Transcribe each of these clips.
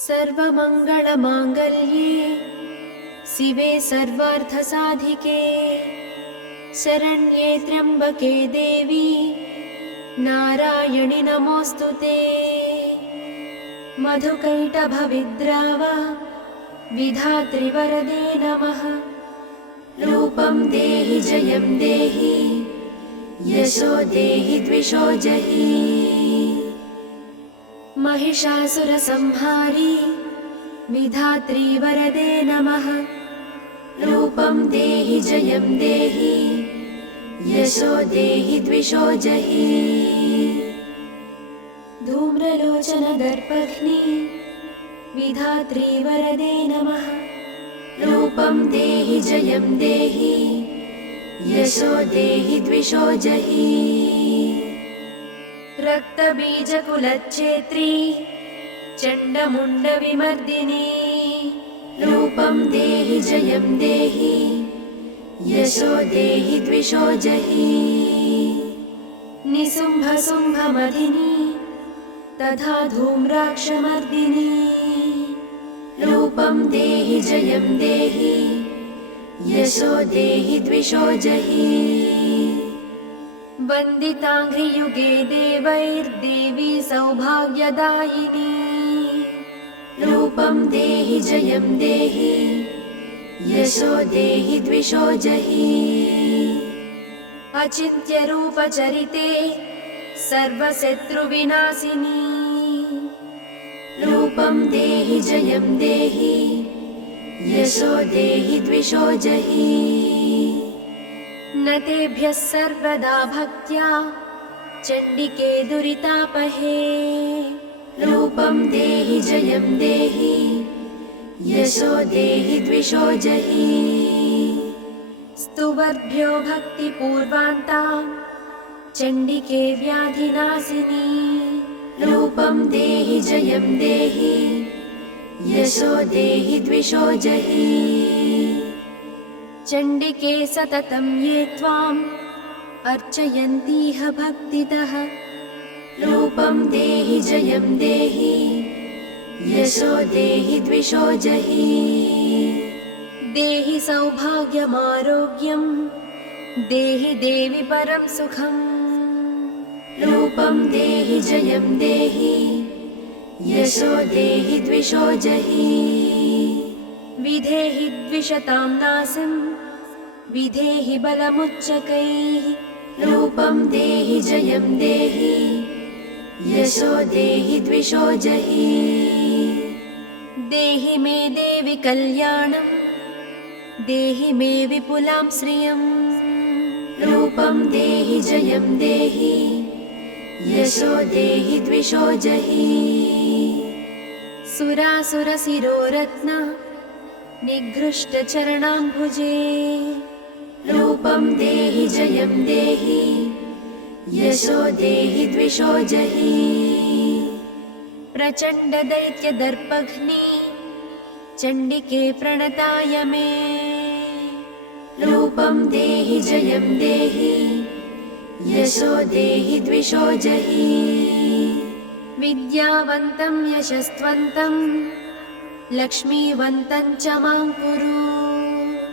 सर्वमङ्गलमाङ्गल्ये शिवे सर्वार्थसाधिके शरण्ये त्र्यम्बके देवी नारायणि नमोऽस्तुते। मधुकैटभविद्राव विधात्रि वरदे नमः। रूपं देहि जयं देहि यशो देहि द्विषो जहि। महिषासुरसंहारी विधात्री वरदे नमः। रूपं देहि जयं देहि यशो देहि द्विषो जहि। धूम्रलोचन दर्पघ्नी विधात्री वरदे नमः। रूपं देहि जयं देहि यशो देहि द्विषो जहि। रक्तबीजकुलच्छेत्री चण्डमुण्डविमर्दिनी रूपं देहि जयं देहि यशो देहि द्विषो जहि। निशुम्भशुम्भमधिनी तथा धूम्राक्षमर्दिनी रूपं देहि जयं देहि यशो देहि द्विषो जहि। वन्दिताङ्घ्रियुगे देवैर्देवी सौभाग्यदायिनी रूपं देहि जयं देहि यशो देहि द्विषो जहि। अचिन्त्यरूपचरिते सर्वशत्रुविनाशिनी रूपं देहि जयं देहि यशो देहि द्विषो जहि। न तेभ्यः सर्वदा भक्त्या चण्डिके दुरितापहे रूपं देहि जयं देहि यशो देहि द्विषो जहि। स्तुवर्भ्यो भक्तिपूर्वान्तां चण्डिके व्याधिनाशिनी रूपं देहि जयं देहि यशो देहि द्विषो जहि। चण्डिके सततं ये त्वाम् अर्चयन्तीह भक्तितः रूपं देहि जयं देहि यशो देहि द्विषो जहि। देहि सौभाग्यमारोग्यं देहि देवि परं सुखं रूपं देहि जयं देहि यशो देहि द्विषो जहि। विधेहि द्विषतां नासिं विधेहि बलमुच्चकैः रूपं देहि जयं देहि यशो देहि द्विषो जहि। देहि मे देवि कल्याणं देहि मे विपुलां श्रियं रूपं देहि जयं देहि यशो देहि द्विषो जहि। सुरासुरशिरोरत्न निघृष्टचरणाम्बुजे रूपं देहि जयं देहि यशो देहि द्विषो जहि। प्रचण्डदैत्यदर्पघ्नी चण्डिके प्रणताय मे रूपं देहि जयं देहि यशो देहि द्विषो जहि। विद्यावन्तं यशस्वन्तं लक्ष्मीवन्तं च मां कुरु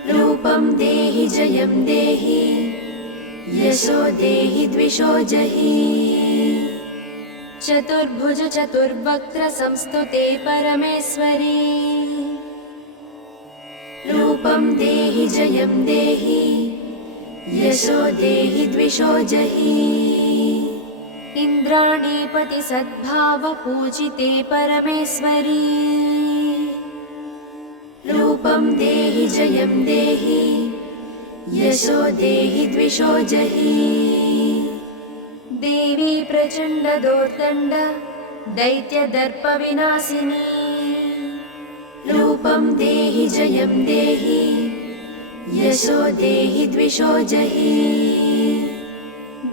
रूपं देहि जयं देहि यशो देहि द्विषो जहि। चतुर्भुज चतुर्वक्त्र संस्तुते परमेश्वरी रूपं देहि जयं देहि यशो देहि द्विषो जहि। इन्द्राणीपति सद्भाव पूजिते परमेश्वरी रूपं देहि जयं देहि यशो देहि द्विषो जहि। देवी प्रचण्डदोर्दण्ड दैत्यदर्पविनाशिनी रूपं देहि जयं देहि यशो देहि द्विषो जहि।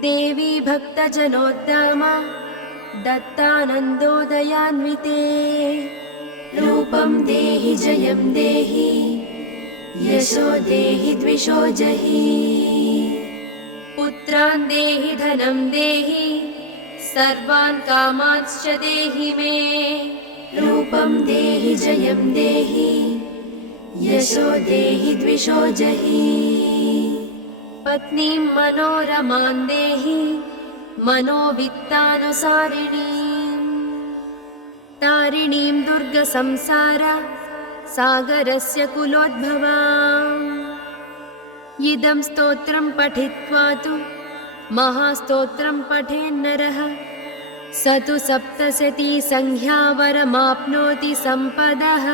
देवी भक्तजनोद्दामा दत्तानन्दोदयान्विते रूपं देहि जयं देहि यशो देहि द्विषो जहि। पुत्रान् देहि धनं देहि सर्वान् कामांश्च देहि मे रूपं देहि जयं देहि यशो देहि द्विषो जहि पत्नीं मनोरमां देहि मनोवित्तानुसारिणीं तारिणीं दुर्गसंसार सागरस्य कुलोद्भवाम् इदं स्तोत्रं पठित्वा तु महास्तोत्रं पठेन्नरः स तु सप्तशती संख्यावरमाप्नोति सम्पदः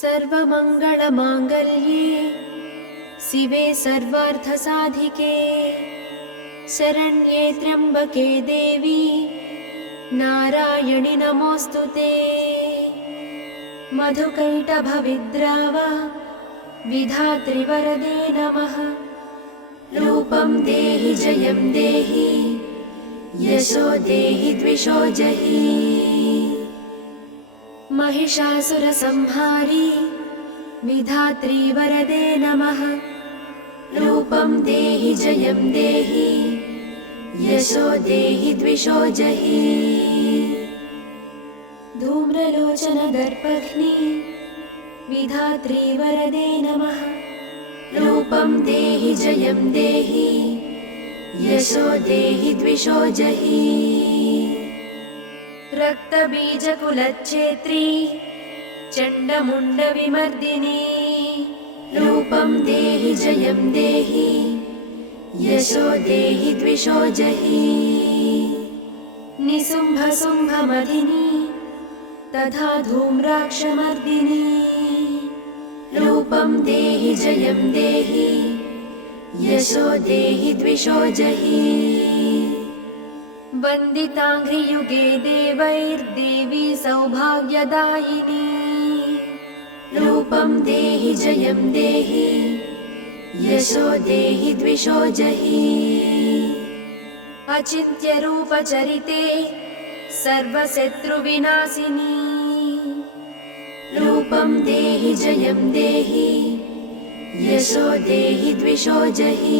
सर्वमङ्गलमाङ्गल्ये शिवे सर्वार्थसाधिके शरण्ये त्र्यम्बके देवी नारायणि नमोऽस्तुते मधुकैटभविद्राव विधात्रि वरदे नमः रूपं देहि जयं देहि यशो देहि द्विषो जहि महिषासुरसंहारी विधात्री वरदे नमः रूपं देहि जयं देहि यशो देहि द्विषो जहि धूम्रलोचन दर्पघ्नी विधात्री वरदे नमः रूपं देहि जयं देहि यशो देहि द्विषो जहि रक्तबीजकुलच्छेत्री चण्डमुण्डविमर्दिनी रूपं देहि जयं देहि यशो देहि द्विषो जहि निशुम्भशुम्भमधिनी तथा धूम्राक्षमर्दिनी रूपं देहि जयं देहि यशो देहि द्विषो जहि वन्दिताङ्घ्रियुगे देवैर्देवी सौभाग्यदायिनी रूपं देहि जयं देहि यशो देहि द्विषो जहि अचिन्त्यरूपचरिते सर्वशत्रुविनाशिनी रूपं देहि जयं देहि यशो देहि द्विषो जहि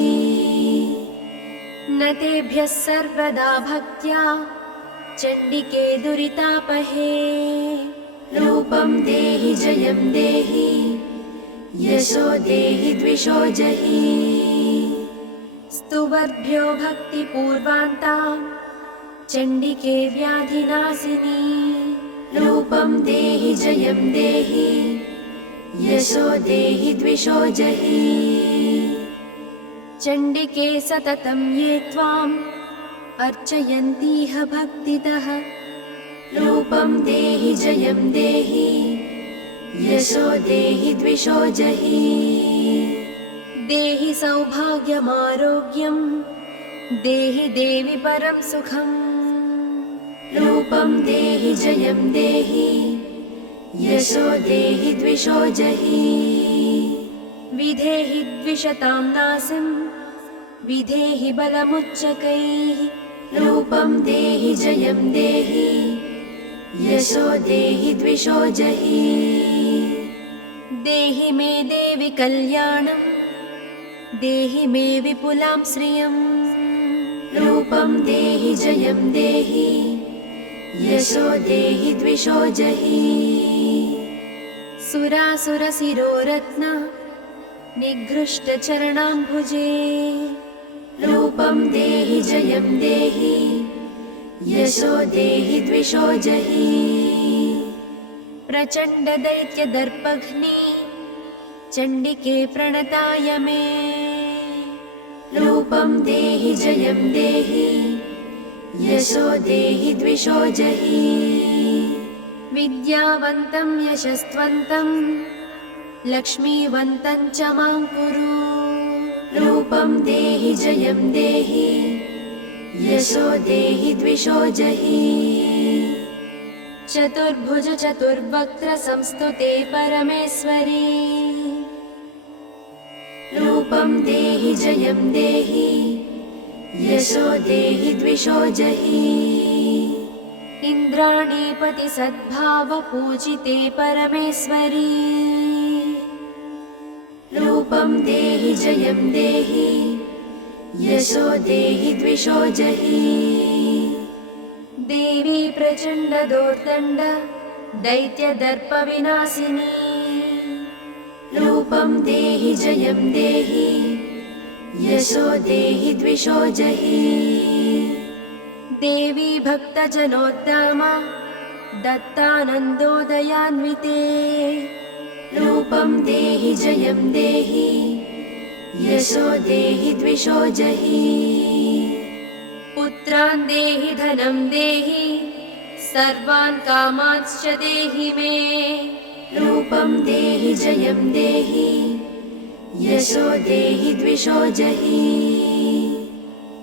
न तेभ्यः सर्वदा भक्त्या चण्डिके दुरितापहे रूपं देहि जयं देहि यशो देहि द्विषो जहि स्तुवर्भ्यो भक्तिपूर्वान्तां चण्डिके व्याधिनाशिनी रूपं देहि जयं देहि यशो देहि द्विषो जहि चण्डिके सततं ये त्वाम् अर्चयन्तीह भक्तितः रूपं देहि जयं देहि यशो देहि द्विषो जहि देहि सौभाग्यमारोग्यं देहि देवि परं सुखम् रूपं देहि जयं देहि यशो देहि द्विषो जहि विधेहि द्विषतां नासिं विधेहि बलमुच्चकैः रूपं देहि जयं देहि यशो देहि द्विषो जहि देहि मे देवि कल्याणं देहि मे विपुलां श्रियं रूपं देहि जयं देहि यशो देहि द्विषो जहि सुरासुरशिरोरत्न निघृष्टचरणाम्बुजे रूपं देहि जयं देहि यशो देहि द्विषो जहि प्रचण्डदैत्यदर्पघ्नी चण्डिके प्रणताय मे रूपं देहि जयं देहि यशो देहि द्विषो जहि विद्यावन्तं यशस्वन्तं लक्ष्मीवन्तं च मां कुरु रूपं देहि जयं देहि यशो देहि द्विषो जहि चतुर्भुज चतुर्वक्त्र संस्तुते परमेश्वरी रूपं देहि जयं देहि यशो देहि द्विषो जहि इन्द्राणीपति सद्भाव पूजिते परमेश्वरी रूपं देहि जयं देहि यशो देहि द्विषो जहि देवी प्रचण्डदोर्दण्ड दैत्यदर्पविनाशिनी रूपं देहि जयं देहि यशो देहि द्विषो जहि देवी भक्तजनोद्दामा दत्तानन्दोदयान्विते रूपं देहि जयं देहि यशो देहि द्विषो जहि पुत्रान् देहि धनं देहि सर्वान् कामांश्च देहि मे रूपं देहि जयं देहि यशो देहि द्विषो जहि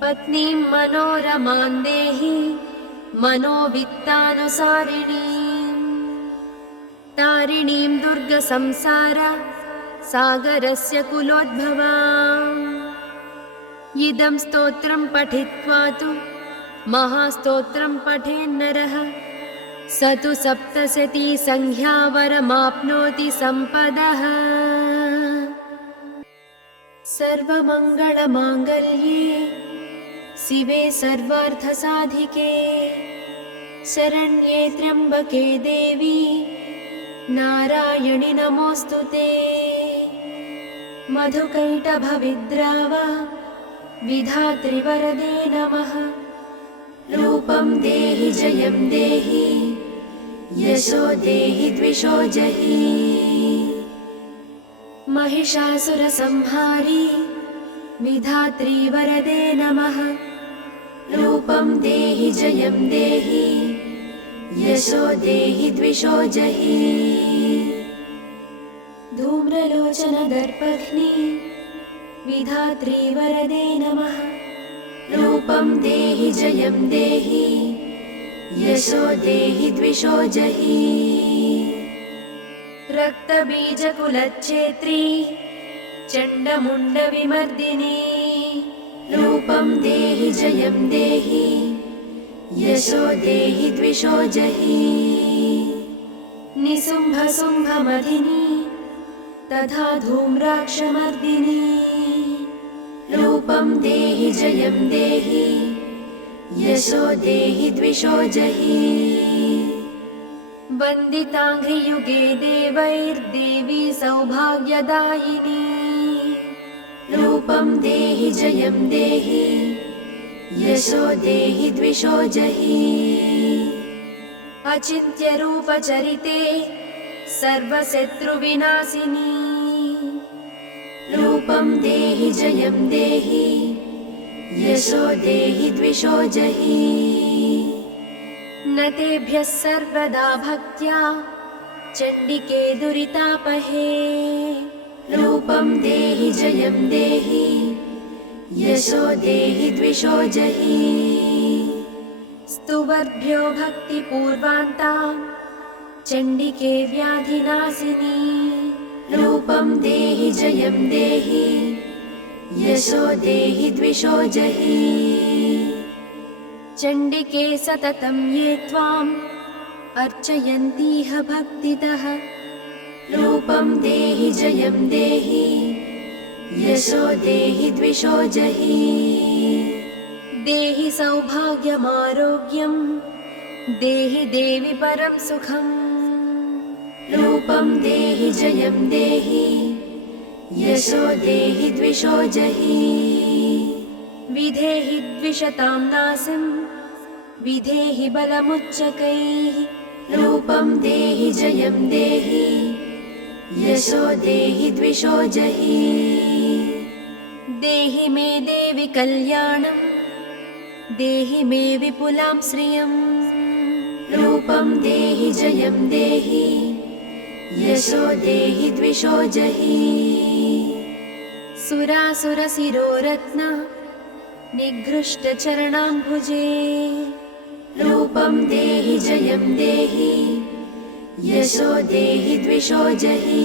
पत्नीं मनोरमां देहि मनोवित्तानुसारिणीं तारिणीं दुर्गसंसार सागरस्य कुलोद्भवाम् इदं स्तोत्रं पठित्वा तु महास्तोत्रं पठेन्नरः स तु सप्तशती संख्यावरमाप्नोति सम्पदः सर्वमङ्गलमाङ्गल्ये शिवे सर्वार्थसाधिके शरण्ये त्र्यम्बके देवी नारायणि नमोऽस्तुते मधुकैटभविद्राव विधात्रि वरदे नमः रूपं देहि जयं देहि यशो देहि द्विषो जहि महिषासुरसंहारी विधात्री वरदे नमः रूपं देहि जयं देहि यशो देहि द्विषो जहि धूम्रलोचनदर्पघ्नी विधात्री वरदे नमः रूपं देहि जयं देहि यशो देहि द्विषो जहि रक्तबीजकुलच्छेत्री चण्डमुण्डविमर्दिनी रूपं देहि जयं देहि यशो देहि द्विषो जहि निशुम्भशुम्भमधिनी तथा धूम्राक्षमर्दिनी रूपं देहि जयं देहि यशो देहि द्विषो जहि वन्दिताङ्घ्रियुगे देवैर्देवी सौभाग्यदायिनी रूपं देहि जयं देहि यशो देहि द्विषो जहि अचिन्त्यरूपचरिते सर्वशत्रुविनाशिनी रूपं देहि जयं देहि यशो देहि द्विषो जहि न तेभ्यः सर्वदा भक्त्या चण्डिके दुरितापहे रूपं देहि जयं देहि यशो देहि द्विषो जहि स्तुवर्भ्यो भक्तिपूर्वान्तां चण्डिके व्याधिनाशिनी रूपं देहि जयं देहि यशो देहि द्विषो जहि चण्डिके सततं ये त्वाम् अर्चयन्तीह भक्तितः रूपं देहि जयं देहि यशो देहि द्विषो जहि देहि सौभाग्यमारोग्यं देहि देवि परं सुखम् रूपं देहि जयं देहि यशो देहि द्विषो जहि विधेहि द्विषतां नासिं विधेहि बलमुच्चकैः रूपं देहि जयं देहि यशो देहि द्विषो जहि देहि मे देवि कल्याणं देहि मे विपुलां श्रियं रूपं देहि जयं देहि यशो देहि द्विषो जहि सुरासुरशिरोरत्न निघृष्टचरणाम्बुजे रूपं देहि जयं देहि यशो देहि द्विषो जहि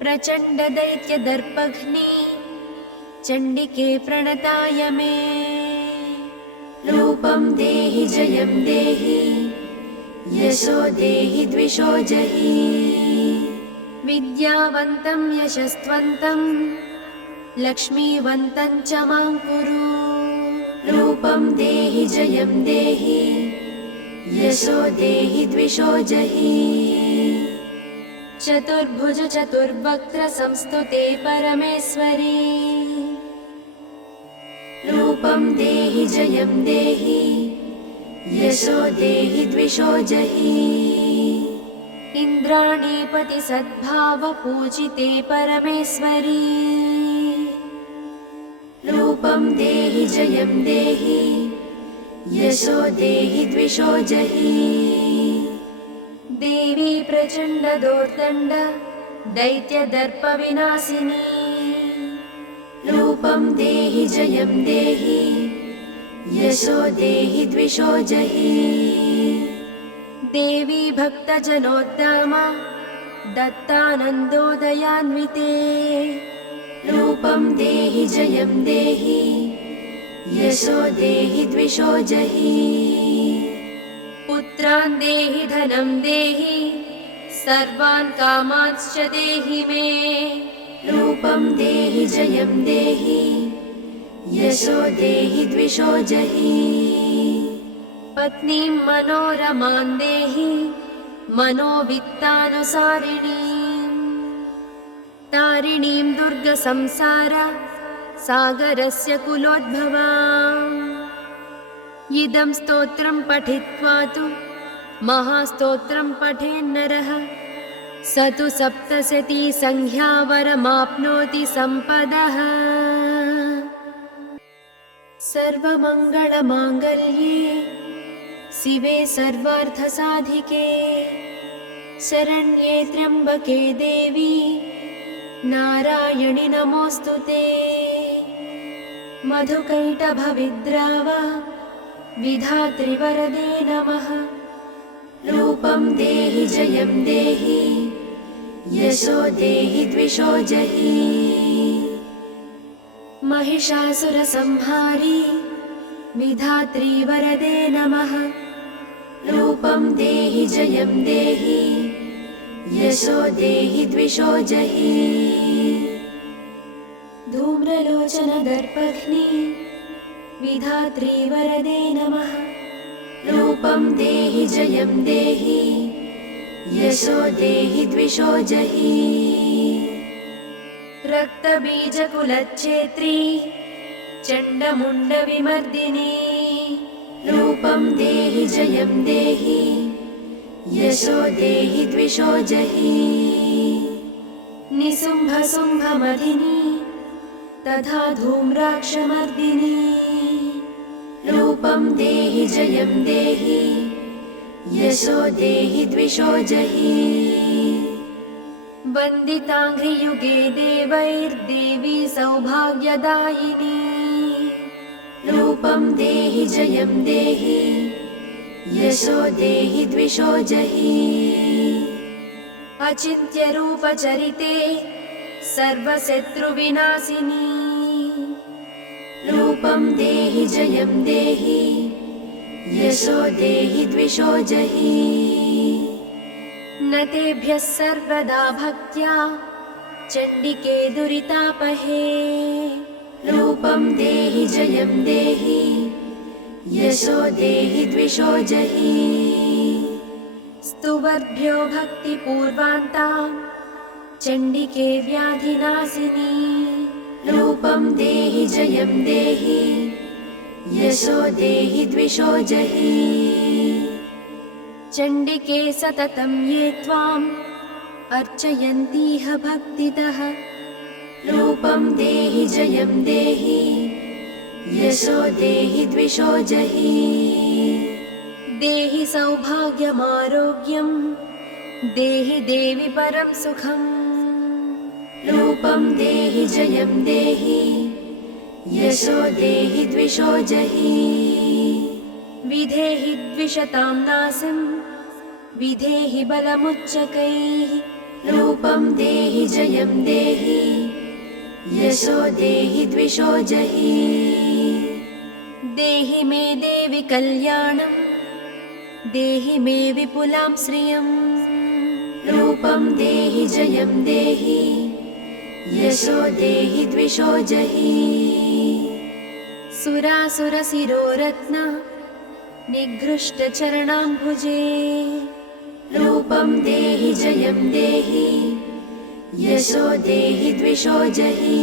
प्रचण्डदैत्यदर्पघ्नी चण्डिके प्रणताय मे रूपं देहि जयं देहि यशो देहि द्विषो जहि विद्यावन्तं यशस्वन्तं लक्ष्मीवन्तं च मां कुरु रूपं रूपं देहि जयं देहि यशो देहि द्विषो जहि। चतुर्भुज चतुर्वक्त्र संस्तुते परमेश्वरी रूपं देहि जयं देहि यशो देहि द्विषो जहि। इन्द्राणीपति सद्भाव पूजिते परमेश्वरी रूपं देहि जयं देहि यशो देहि द्विषो जहि। देवी प्रचण्ड दोर्दण्ड दैत्यदर्प विनाशिनी रूपं देहि जयं देहि यशो देहि द्विषो जहि। देवी भक्तजनोद्दामा दत्तानन्दोदयान्विते रूपं देहि जयं देहि यशो देहि द्विषो जहि। पुत्रान् देहि धनं देहि सर्वान् कामांश्च देहि मे रूपं देहि जयं देहि यशो देहि द्विषो जहि। पत्नीं मनोरमां देहि मनोवित्तानुसारिणीं तारिणीं दुर्गसंसार सागरस्य कुलोद्भवाम्। इदं स्तोत्रं पठित्वा तु महास्तोत्रं पठेन्नरः स तु सप्तशती संख्यावरमाप्नोति सम्पदः। सर्वमङ्गलमाङ्गल्ये शिवे सर्वार्थसाधिके शरण्ये त्र्यम्बके देवी नारायणि नमोऽस्तुते। मधुकैटभविद्राव विधात्रि वरदे नमः रूपं देहि जयं देहि यशो देहि द्विषो जहि। महिषासुरसंहारी विधात्री वरदे नमः रूपं देहि जयं देहि यशो देहि द्विषो जहि। धूम्रलोचन दर्पघ्नी विधात्री वरदे नमः रूपं देहि जयं देहि यशो देहि द्विषो जहि। रक्तबीजकुलच्छेत्री चण्डमुण्डविमर्दिनी रूपं देहि जयं देहि यशो देहि द्विषो जहि। निशुम्भशुम्भमधिनी तथा धूम्राक्षमर्दिनी रूपं देहि जयं देहि यशो देहि द्विषो जहि। वन्दिताङ्घ्रियुगे देवैर्देवी सौभाग्यदायिनी रूपं देहि जयं देहि यशो देहि द्विषो जहि। अचिन्त्यरूपचरिते सर्वशत्रुविनाशिनी रूपं देहि जयं देहि यशो देहि द्विषो जहि। न तेभ्यः सर्वदा भक्त्या चण्डिके दुरितापहे रूपं देहि जयं देहि यशो देहि द्विषो जहि। स्तुवर्भ्यो भक्तिपूर्वान्तां चण्डिके व्याधिनाशिनी रूपं देहि जयं देहि यशो देहि द्विषो जहि। चण्डिके सततं ये त्वाम् अर्चयन्तीह भक्तितः रूपं देहि जयं देहि यशो देहि द्विषो जहि। देहि सौभाग्यमारोग्यं देहि देवि परं सुखम् रूपं देहि जयं देहि यशो देहि द्विषो जहि। विधेहि द्विषतां नाशं विधेहि बलमुच्चकैः रूपं देहि जयं देहि यशो देहि द्विषो जहि। देहि मे देवि कल्याणं देहि मे विपुलां श्रियं रूपं देहि जयं देहि यशो देहि द्विषो जहि। सुरासुरशिरोरत्न निघृष्टचरणाम्बुजे रूपं देहि जयं देहि यशो देहि द्विषो जहि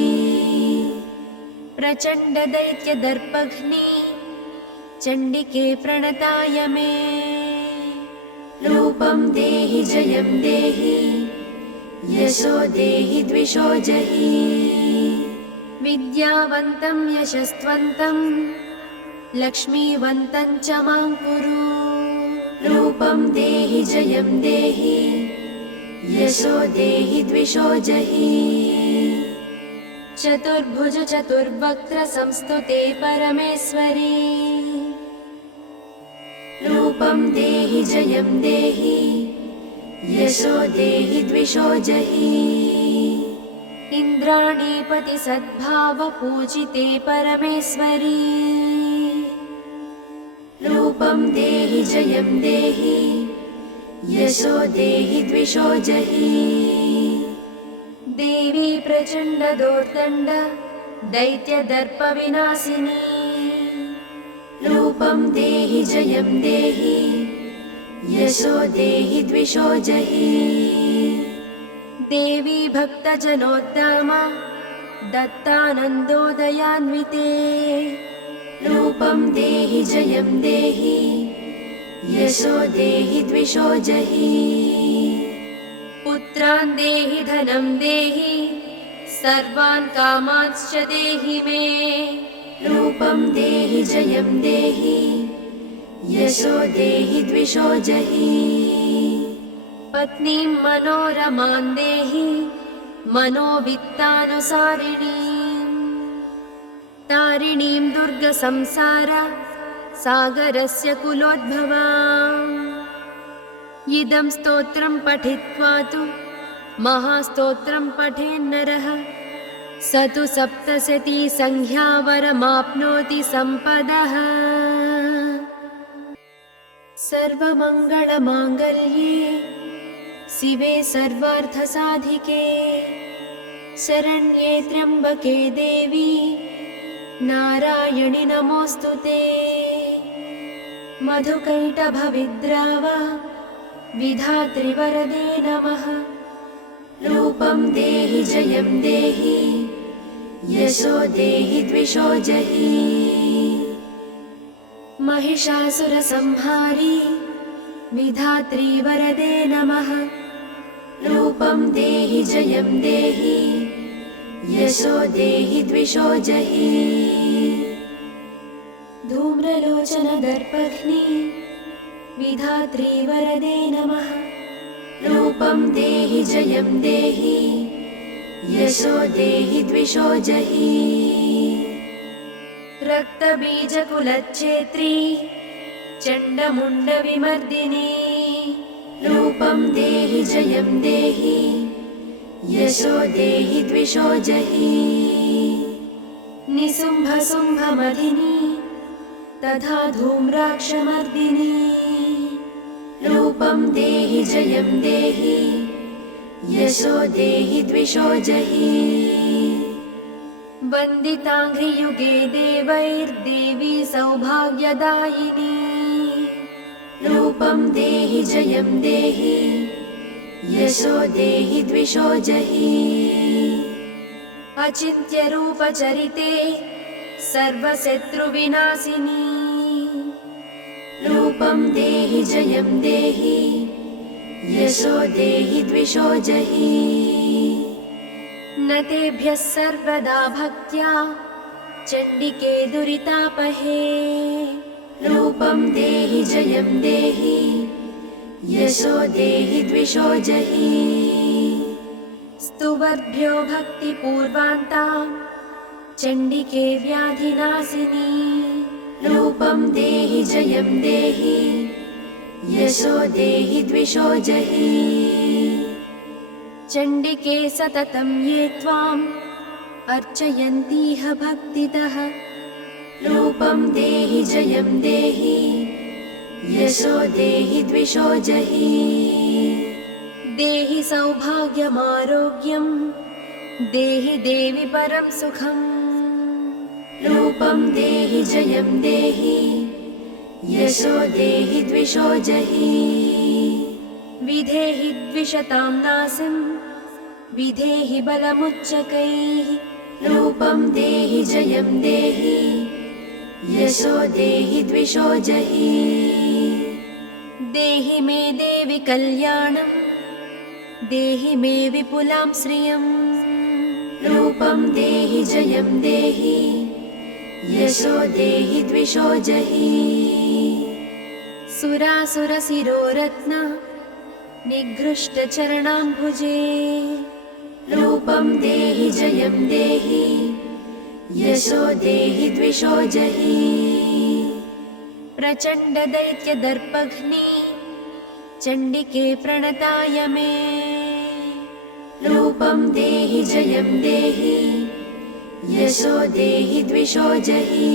प्रचण्डदैत्यदर्पघ्नि चण्डिके प्रणताय मे रूपं देहि जयं देहि यशो देहि द्विषो जहि विद्यावन्तं यशस्वन्तं लक्ष्मीवन्तं च मां कुरु रूपं देहि जयं देहि यशो देहि द्विषो जहि चतुर्भुज चतुर्वक्त्र संस्तुते परमेश्वरी रूपं देहि जयं देहि यशो देहि द्विषो जहि इन्द्राणीपति सद्भाव पूजिते परमेश्वरी रूपं देहि जयं देहि यशो देहि द्विषो जहि देवी प्रचण्ड दोर्दण्ड दैत्यदर्पविनाशिनी रूपं देहि जयं देहि यशो देहि द्विषो जहि देवी भक्तजनोद्दामा दत्तानन्दोदयान्विते रूपं देहि जयं देहि यशो देहि द्विषो जहि पुत्रान् देहि धनं देहि सर्वान् कामांश्च देहि मे रूपं देहि जयं देहि यशो देहि द्विषो जहि पत्नीं मनोरमां देहि मनोवित्तानुसारिणीं तारिणीं दुर्गसंसार सागरस्य कुलोद्भवाम् इदं स्तोत्रं पठित्वा तु महास्तोत्रं पठेन्नरः स तु सप्तशती संख्यावरमाप्नोति सम्पदः सर्वमङ्गलमाङ्गल्ये शिवे सर्वार्थसाधिके शरण्ये त्र्यम्बके देवी नारायणि नमोऽस्तुते मधुकैटभविद्राव विधात्रि वरदे नमः रूपं देहि जयं देहि यशो देहि द्विषो जहि महिषासुरसंहारी विधात्री वरदे नमः रूपं देहि जयं देहि यशो देहि द्विषो जहि धूम्रलोचन दर्पघ्नि विधात्री वरदे नमः रूपं देहि जयं देहि यशो देहि द्विषो जहि रक्तबीजकुलच्छेत्री चण्डमुण्डविमर्दिनी रूपं देहि जयं देहि यशो देहि द्विषो जहि निशुम्भशुम्भमधिनी तथा धूम्राक्षमर्दिनी रूपं देहि जयं देहि यशो देहि द्विषो जहि वन्दिताङ्घ्रियुगे देवैर्देवी सौभाग्यदायिनी रूपं देहि जयं देहि यशो देहि द्विषो जहि अचिन्त्यरूपचरिते सर्वशत्रुविनाशिनी रूपं देहि जयं देहि यशो देहि द्विषो जहि न तेभ्यः सर्वदा भक्त्या चण्डिके दुरितापहे रूपं देहि जयं देहि यशो देहि द्विषो जहि स्तुवर्भ्यो भक्तिपूर्वान्तां चण्डिके व्याधिनाशिनी रूपं देहि जयं देहि यशो देहि द्विषो जहि चण्डिके सततं ये त्वाम् अर्चयन्तीह भक्तितः रूपं देहि जयं देहि यशो देहि द्विषो जहि देहि सौभाग्यमारोग्यं देहि देवि परं सुखम् रूपं देहि जयं देहि यशो देहि द्विषो जहि विधेहि द्विषतां नासं विधेहि बलमुच्चकैः रूपं देहि जयं देहि यशो देहि द्विषो जहि देहि मे देवि कल्याणं देहि मे विपुलां श्रियं रूपं देहि जयं देहि यशो देहि द्विषो जहि सुरासुरशिरोरत्न निघृष्टचरणाम्बुजे रूपं देहि जयं देहि यशो देहि द्विषो जहि प्रचण्ड दैत्यदर्पघ्नि चण्डिके प्रणताय मे रूपं देहि जयं देहि यशो देहि द्विषो जहि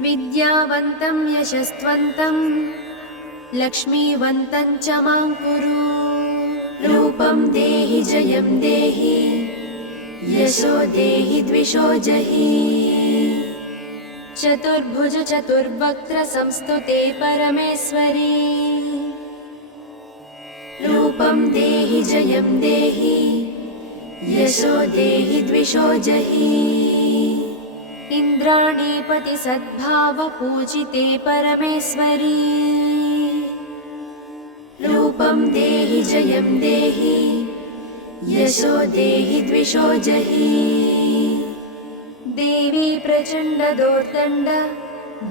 विद्यावन्तं यशस्वन्तं लक्ष्मीवन्तं च मां कुरु रूपं देहि जयं देहि यशो देहि द्विषो जहि चतुर्भुज चतुर्वक्त्र संस्तुते परमेश्वरी रूपं देहि जयं देहि यशो देहि द्विषो जहि इन्द्राणीपति सद्भाव पूजिते परमेश्वरी रूपं देहि जयं देहि यशो देहि द्विषो जहि देवी प्रचण्ड दोर्दण्ड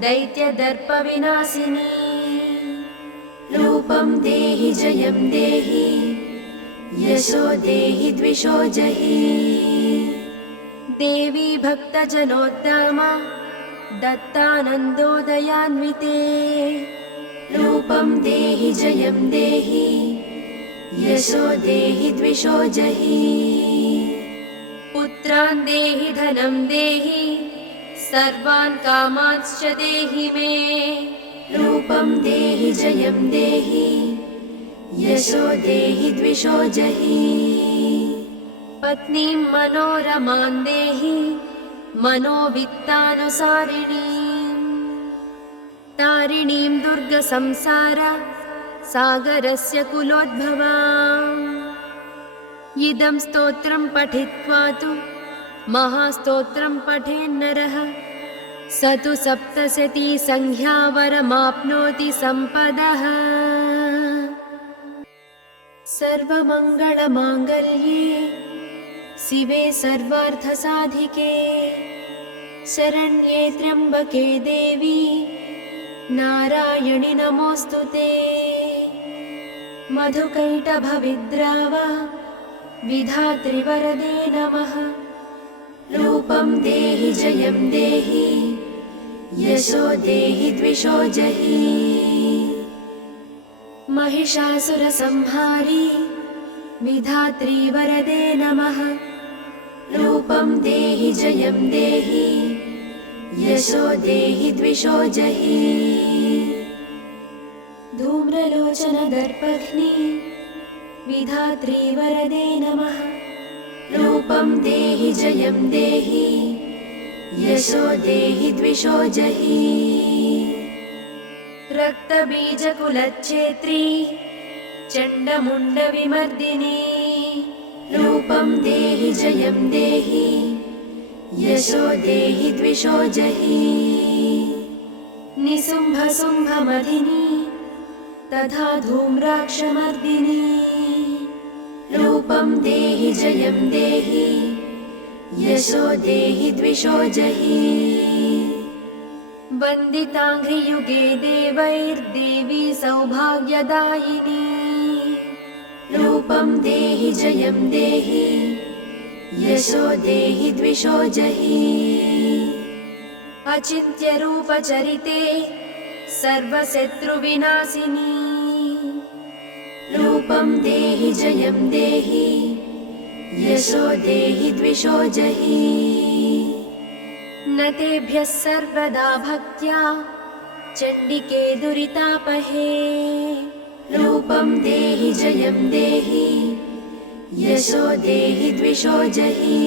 दैत्यदर्प विनाशिनी रूपं देहि जयं देहि यशो देहि द्विषो जहि देवी भक्तजनोद्दामा दत्तानन्दोदयान्विते रूपं देहि जयं देहि यशो देहि द्विषो जहि पुत्रान् देहि धनं देहि सर्वान् कामांश्च देहि मे रूपं देहि जयं देहि यशो देहि द्विषो जहि पत्नीं मनोरमां देहि मनोवित्तानुसारिणीं तारिणीं दुर्गसंसार सागरस्य कुलोद्भवाम् इदं स्तोत्रं पठित्वा तु महास्तोत्रं पठेन्नरः स तु सप्तशती संख्यावरमाप्नोति सम्पदः सर्वमङ्गलमाङ्गल्ये शिवे सर्वार्थसाधिके शरण्ये त्र्यम्बके देवी नारायणि नमोऽस्तुते मधुकैटभविद्राव विधात्रि वरदे नमः रूपं देहि जयं देहि यशो देहि द्विषो जहि महिषासुरसंहारी विधात्री वरदे नमः रूपं देहि जयं देहि यशो देहि द्विषो जहि धूम्रलोचनदर्पघ्नि विधात्री वरदे नमः रूपं देहि जयं देहि यशो देहि द्विषो जहि रक्तबीजकुलच्छेत्री चण्डमुण्डविमर्दिनी रूपं देहि जयं देहि यशो देहि द्विषो जहि निशुम्भशुम्भमधिनी तथा धूम्राक्षमर्दिनी रूपं देहि जयं देहि यशो देहि द्विषो जहि वन्दिताङ्घ्रियुगे देवैर्देवी सौभाग्यदायिनी रूपं देहि जयं देहि यशो देहि द्विषो जहि अचिन्त्यरूपचरिते सर्वशत्रुविनाशिनी रूपं देहि जयं देहि यशो देहि द्विषो जहि न तेभ्यः सर्वदा भक्त्या चण्डिके दुरितापहे रूपं देहि जयं देहि यशो देहि द्विषो जहि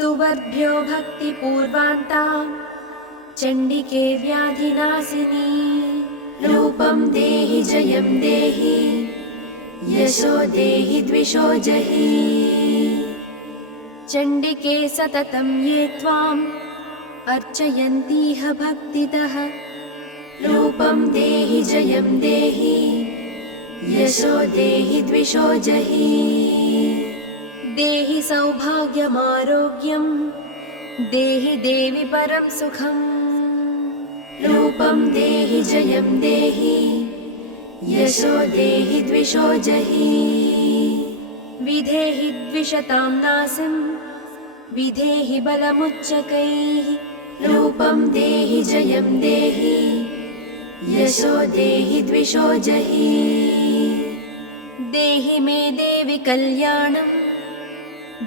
स्तुवर्भ्यो भक्तिपूर्वान्तां चण्डिके व्याधिनाशिनी। रूपं देहि जयं देहि यशो देहि द्विषो जहि। चण्डिके सततं ये त्वाम् अर्चयन्तीह भक्तितः। रूपं देहि जयं देहि यशो देहि द्विषो जहि। देहि सौभाग्यमारोग्यं देहि देवि परं सुखम्। रूपं देहि जयं देहि यशो देहि द्विषो जहि। विधेहि द्विषतां नासिं विधेहि बलमुच्चकैः। रूपं देहि जयं देहि यशो देहि द्विषो जहि। देहि मे देवि कल्याणं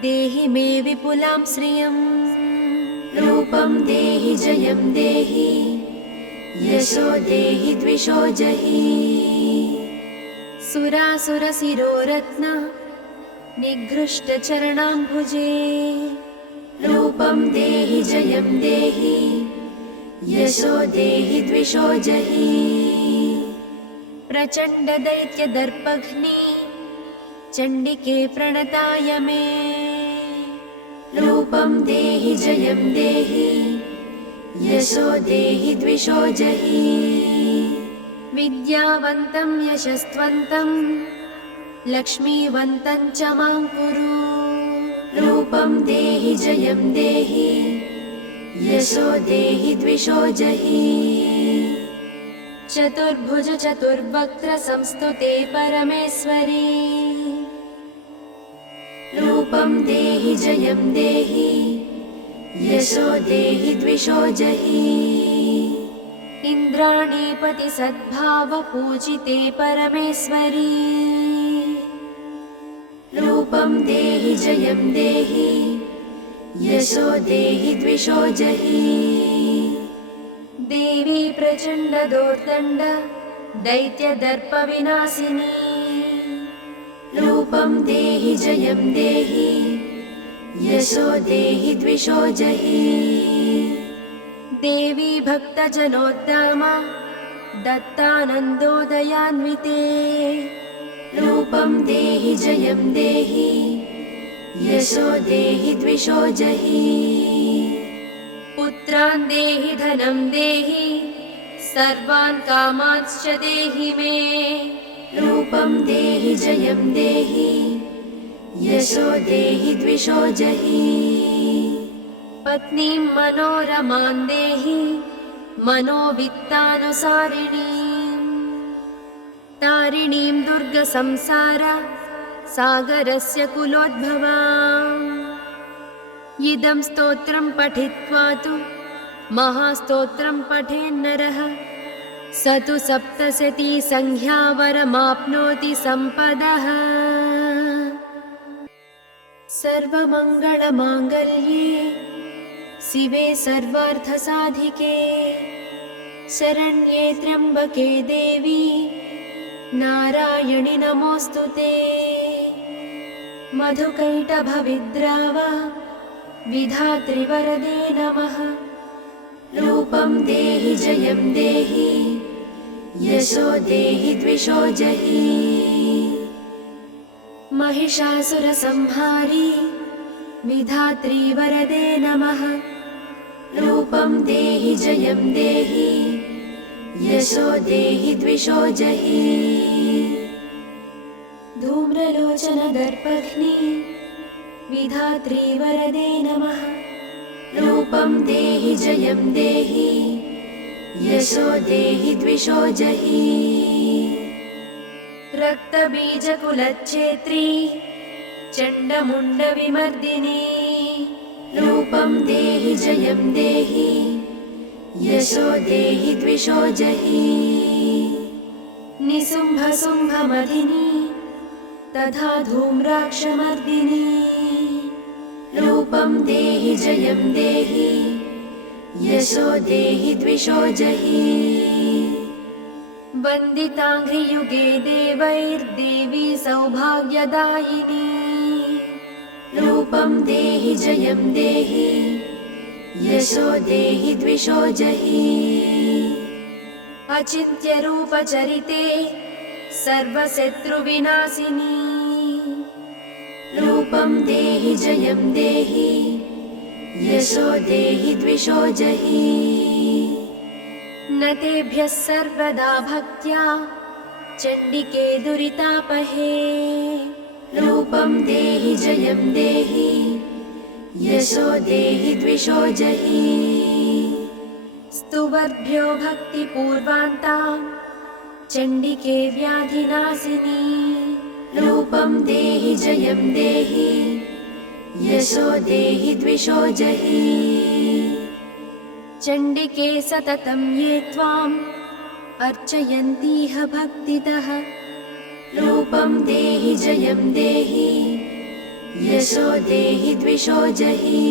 देहि मे विपुलां श्रियम्। रूपं देहि जयं देहि यशो देहि द्विषो जहि। सुरासुरशिरोरत्न निघृष्टचरणाम्बुजे। रूपं देहि जयं देहि यशो देहि द्विषो जहि। प्रचण्डदैत्यदर्पघ्नी चण्डिके प्रणताय मे। रूपं देहि जयं देहि यशो देहि द्विषो जहि। विद्यावन्तं यशस्वन्तं लक्ष्मीवन्तं च मां कुरु। रूपं देहि जयं देहि यशो देहि द्विषो जहि। चतुर्भुज चतुर्वक्त्र संस्तुते परमेश्वरी। रूपं देहि जयं देहि यशो देहि द्विषो जहि। इन्द्राणीपति सद्भाव पूजिते परमेश्वरी। रूपं देहि जयं देहि यशो देहि द्विषो जहि। देवी प्रचण्ड दोर्दण्ड दैत्यदर्पविनाशिनी। रूपं देहि जयं देहि यशो देहि द्विषो जहि। देवी भक्तजनोद्दामा दत्तानन्दोदयान्विते। रूपं देहि जयं देहि यशो देहि द्विषो जहि। पुत्रान् देहि धनं देहि सर्वान् कामांश्च देहि मे। रूपं देहि जयं देहि यशो देहि द्विषो जहि। पत्नीं मनोरमां देहि मनोवित्तानुसारिणीम्। तारिणीं दुर्गसंसार सागरस्य कुलोद्भवाम्। इदं स्तोत्रं पठित्वा तु महास्तोत्रं पठेन्नरः स तु सप्तशती संख्यावरमाप्नोति सम्पदः। सर्वमङ्गलमाङ्गल्ये शिवे सर्वार्थसाधिके शरण्ये त्र्यम्बके देवी नारायणि नमोऽस्तुते। मधुकैटभविद्राव विधात्रि वरदे नमः। रूपं देहि जयं देहि यशो देहि द्विषो जहि। महिषासुरसंहारी विधात्री वरदे नमः। रूपं देहि जयं देहि यशो देहि द्विषो जहि। धूम्रलोचनदर्पघ्नी विधात्री वरदे नमः। रूपं देहि जयं देहि यशो देहि द्विषो जहि। रक्तबीजकुलच्छेत्री चण्डमुण्डविमर्दिनी। रूपं देहि जयं देहि यशो देहि द्विषो जहि। निशुम्भशुम्भमधिनी तथा धूम्राक्षमर्दिनी। रूपं देहि जयं देहि यशो देहि द्विषो जहि। वन्दिताङ्घ्रियुगे देवैर्देवी सौभाग्यदायिनी। रूपं देहि जयं देहि यशो देहि द्विषो जहि। अचिन्त्य रूप चरिते सर्वशत्रुविनाशिनी रूपं देहि जयं देहि यशो देहि द्विषो जहि। न तेभ्यः सर्वदा भक्त्या चण्डिके दुरितापहे रूपं देहि जयं देहि यशो देहि द्विषो जहि। स्तुवर्भ्यो भक्तिपूर्वान्ता चण्डिके व्याधिनाशिनी रूपं देहि जयं देहि यशो देहि द्विषो जहि। चण्डिके सततं ये त्वाम् अर्चयन्तीह भक्तितः रूपं देहि जयं देहि यशो देहि द्विषो जहि।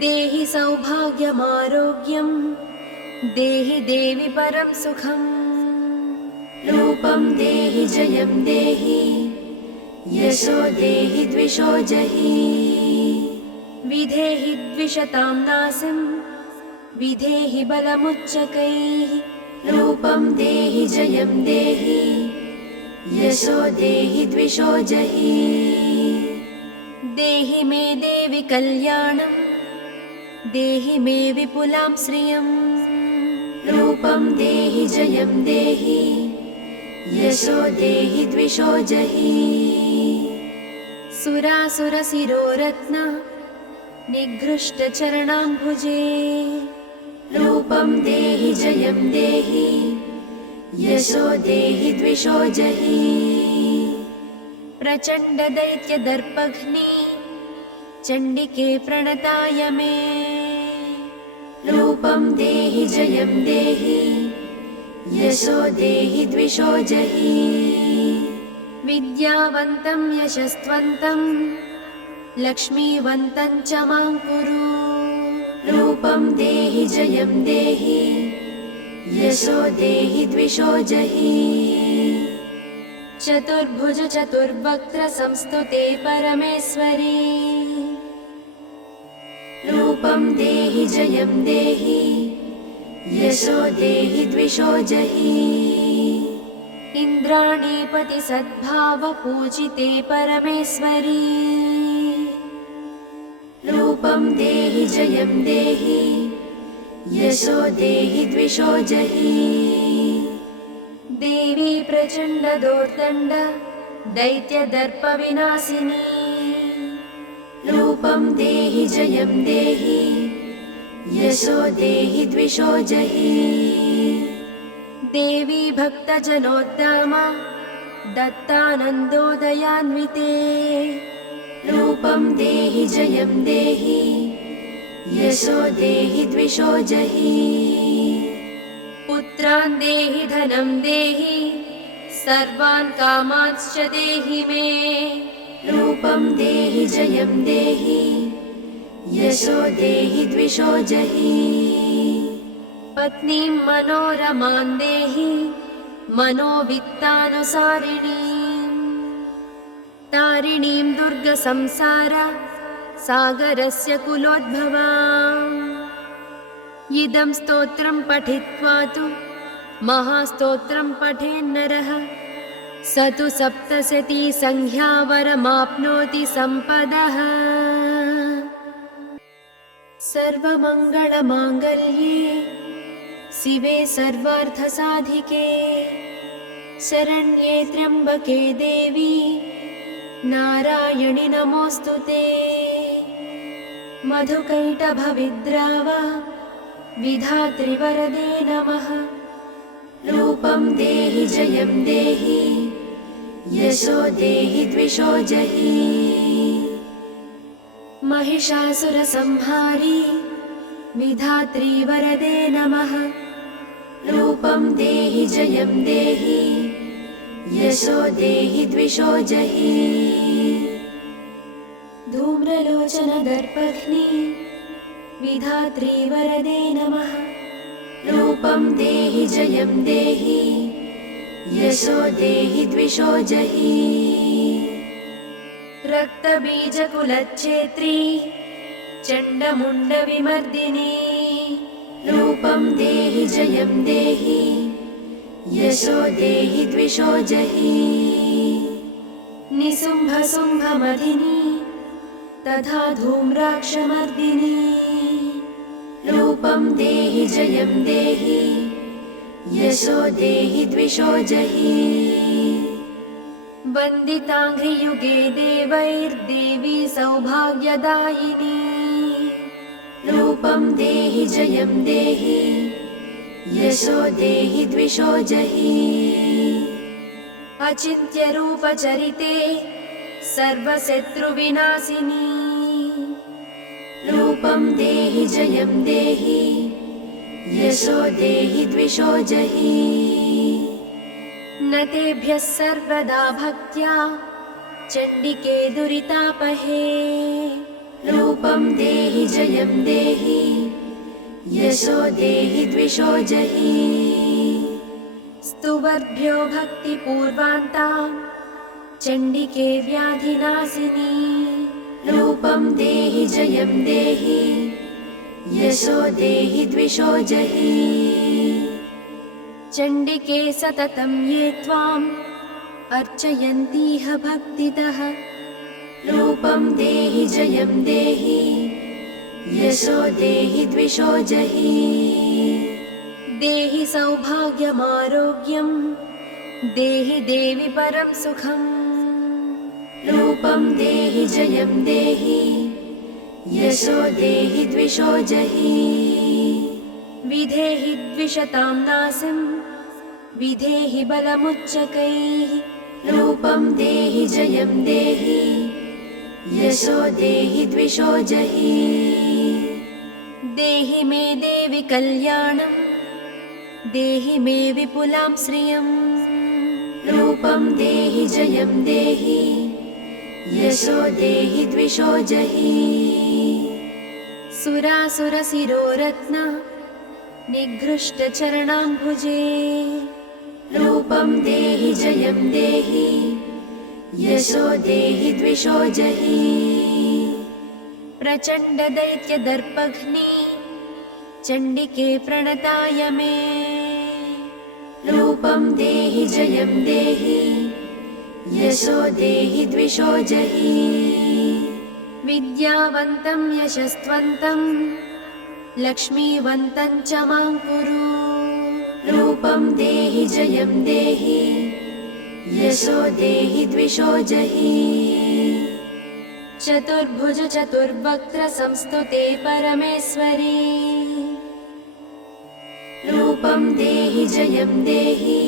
देहि सौभाग्यमारोग्यं देहि देवि परं सुखं रूपं देहि जयं देहि यशो देहि द्विषो जहि। विधेहि द्विषतां नासिं विधेहि बलमुच्चकैः रूपं देहि जयं देहि यशो देहि द्विषो जहि। देहि मे देवि कल्याणं देहि मे विपुलां श्रियं रूपं देहि जयं देहि यशो देहि द्विषो जहि। सुरासुरशिरोरत्न निघृष्टचरणाम्बुजे रूपं देहि जयं देहि यशो देहि द्विषो जहि। प्रचण्डदैत्यदर्पघ्नी चण्डिके प्रणताय मे रूपं देहि जयं देहि यशो देहि द्विषो जहि। विद्यावन्तं यशस्वन्तं लक्ष्मीवन्तं च मां कुरु रूपं देहि जयं देहि यशो देहि द्विषो जहि। चतुर्भुज चतुर्वक्त्र संस्तुते परमेश्वरी रूपं देहि जयं देहि यशो देहि द्विषो जहि। इन्द्राणीपति सद्भाव पूजिते परमेश्वरी रूपं देहि जयं देहि यशो देहि द्विषो जहि। देवी प्रचण्डदोर्दण्ड दैत्यदर्पविनाशिनी रूपं देहि जयं देहि यशो देहि द्विषो जहि। देवी भक्तजनोद्दामा दत्तानन्दोदयान्विते रूपं देहि जयं देहि यशो देहि द्विषो जहि। पुत्रान् देहि धनं देहि सर्वान् कामांश्च देहि मे रूपं देहि जयं देहि यशो देहि द्विषो जहि। पत्नीं मनोरमां देहि मनोवित्तानुसारिणीं तारिणीं दुर्गसंसार सागरस्य कुलोद्भवाम्। इदं स्तोत्रं पठित्वा तु महास्तोत्रं पठेन्नरः स तु सप्तशती संख्यावरमाप्नोति सम्पदः। सर्वमङ्गलमाङ्गल्ये शिवे सर्वार्थसाधिके शरण्ये त्र्यम्बके देवी नारायणि नमोऽस्तुते। मधुकैटभविद्राव विधात्रि वरदे नमः रूपं देहि जयं देहि यशो देहि द्विषो जहि। महिषासुरसंहारी विधात्री वरदे नमः रूपं देहि जयं देहि यशो देहि द्विषो जहि। धूम्रलोचनदर्पघ्नी विधात्री वरदे नमः रूपं देहि जयं देहि यशो देहि द्विषो जहि। रक्तबीजकुलच्छेत्री चण्डमुण्डविमर्दिनी रूपं देहि जयं देहि यशो देहि द्विषो जहि निशुम्भशुम्भमधिनी तथा धूम्राक्षमर्दिनी रूपं देहि जयं देहि यशो देहि द्विषो जहि वन्दिताङ्घ्रियुगे देवैर्देवी सौभाग्यदायिनी रूपं देहि जयं देहि यशो देहि द्विषो जहि अचिन्त्यरूपचरिते सर्वशत्रुविनाशिनी रूपं देहि जयं देहि यशो देहि द्विषो जहि न तेभ्यः सर्वदा भक्त्या चण्डिके दुरितापहे रूपं देहि जयं देहि यशो देहि द्विषो जहि स्तुवर्भ्यो भक्तिपूर्वान्ता चण्डिके व्याधिनाशिनी रूपं देहि जयं देहि यशो देहि द्विषो जहि चण्डिके सततं ये त्वाम् अर्चयन्तीह भक्तितः रूपं देहि जयं देहि यशो देहि द्विषो जहि देहि सौभाग्यमारोग्यं देहि देवि परं सुखम् रूपं देहि जयं देहि यशो देहि द्विषो जहि विधेहि द्विषतां नासिं विधेहि बलमुच्चकैः रूपं देहि जयं देहि यशो देहि द्विषो जहि देहि मे देवि कल्याणं देहि मे विपुलां श्रियं रूपं देहि जयं देहि यशो देहि द्विषो जहि सुरासुरशिरोरत्न निघृष्टचरणाम्बुजे रूपं देहि जयं देहि यशो देहि द्विषो जहि प्रचण्डदैत्यदर्पघ्नी चण्डिके प्रणताय मे रूपं देहि जयं देहि यशो देहि द्विषो जहि विद्यावन्तं यशस्वन्तं लक्ष्मीवन्तं च मां कुरु रूपं देहि जयं देहि यशो देहि द्विषो जहि चतुर्भुज चतुर्वक्त्र संस्तुते परमेश्वरी रूपं देहि जयं देहि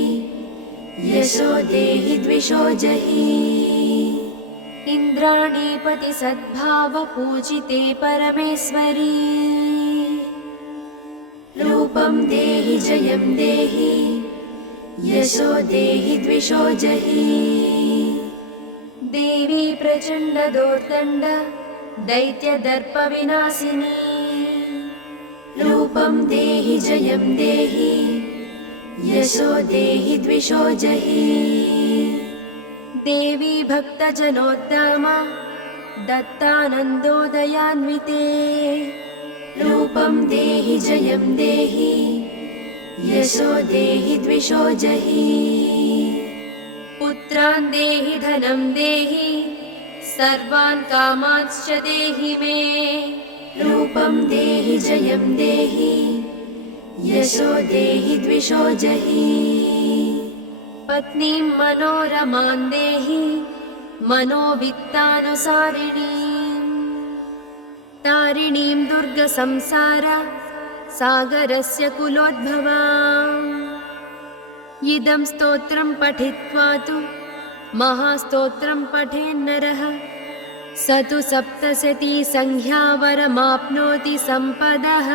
यशो देहि द्विषो जहि इन्द्राणीपति सद्भाव पूजिते परमेश्वरी रूपं देहि जयं देहि यशो देहि द्विषो जहि देवी प्रचण्डदोर्दण्ड दैत्यदर्पविनाशिनी रूपं देहि जयं देहि यशो देहि द्विषो जहि देवी भक्तजनोद्दामा दत्तानन्दोदयान्विते रूपं देहि जयं देहि यशो देहि द्विषो जहि पुत्रान् देहि धनं देहि सर्वान् कामांश्च देहि मे रूपं देहि जयं देहि यशो देहि द्विषो जहि पत्नीं मनोरमां देहि मनोवित्तानुसारिणीं तारिणीं दुर्गसंसार सागरस्य कुलोद्भवाम् इदं स्तोत्रं पठित्वा तु महास्तोत्रं पठेन्नरः स तु सप्तशती संख्यावरमाप्नोति सम्पदः।